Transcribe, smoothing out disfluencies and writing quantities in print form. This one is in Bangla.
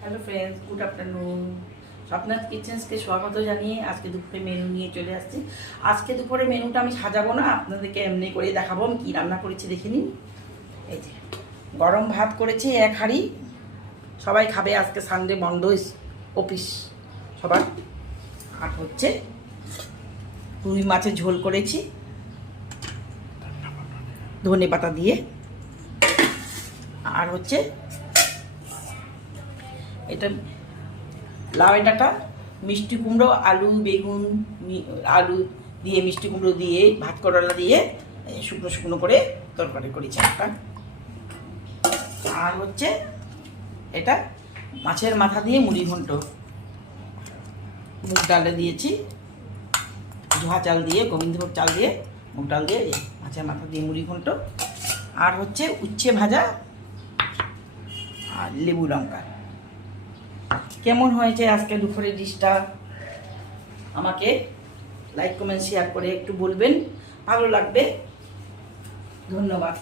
Hello friends, good afternoon. স্বপ্নাথ কিচেন্সকে স্বাগত জানিয়ে আজকে দুপুরে মেনু নিয়ে চলে আসছি। আজকে দুপুরে মেনুটা আমি সাজাবো না, আপনাদেরকে এমনি করে দেখাবো আমি কী রান্না করেছি, দেখে নিন। এই যে গরম ভাত করেছি 1 হাঁড়ি, সবাই খাবে আজকে, সানডে বন্ধ অফিস সবার। আর হচ্ছে রুই মাছের ঝোল করেছি ধনে পাতা দিয়ে। আর হচ্ছে এটা লাউ ডাঁটা, মিষ্টি কুমড়ো, আলু বেগুন, আলু দিয়ে মিষ্টি কুমড়ো দিয়ে ভাত করলা দিয়ে শুকনো শুকনো করে তরকারি করেছি একটা। আর হচ্ছে এটা মাছের মাথা দিয়ে মুড়ি ঘন্ট, মুগ ডালে দিয়েছি, ঝোহা চাল দিয়ে, গোবিন্দভোগ চাল দিয়ে, মুগ ডাল দিয়ে মাছের মাথা দিয়ে মুড়ি ঘন্ট। আর হচ্ছে উচ্ছে ভাজা আর লেবু লঙ্কা। কেমন হয়েছে আজকে দুপুরের ডিশটা আমাকে লাইক কমেন্ট শেয়ার করে একটু বলবেন, ভালো লাগবে। ধন্যবাদ।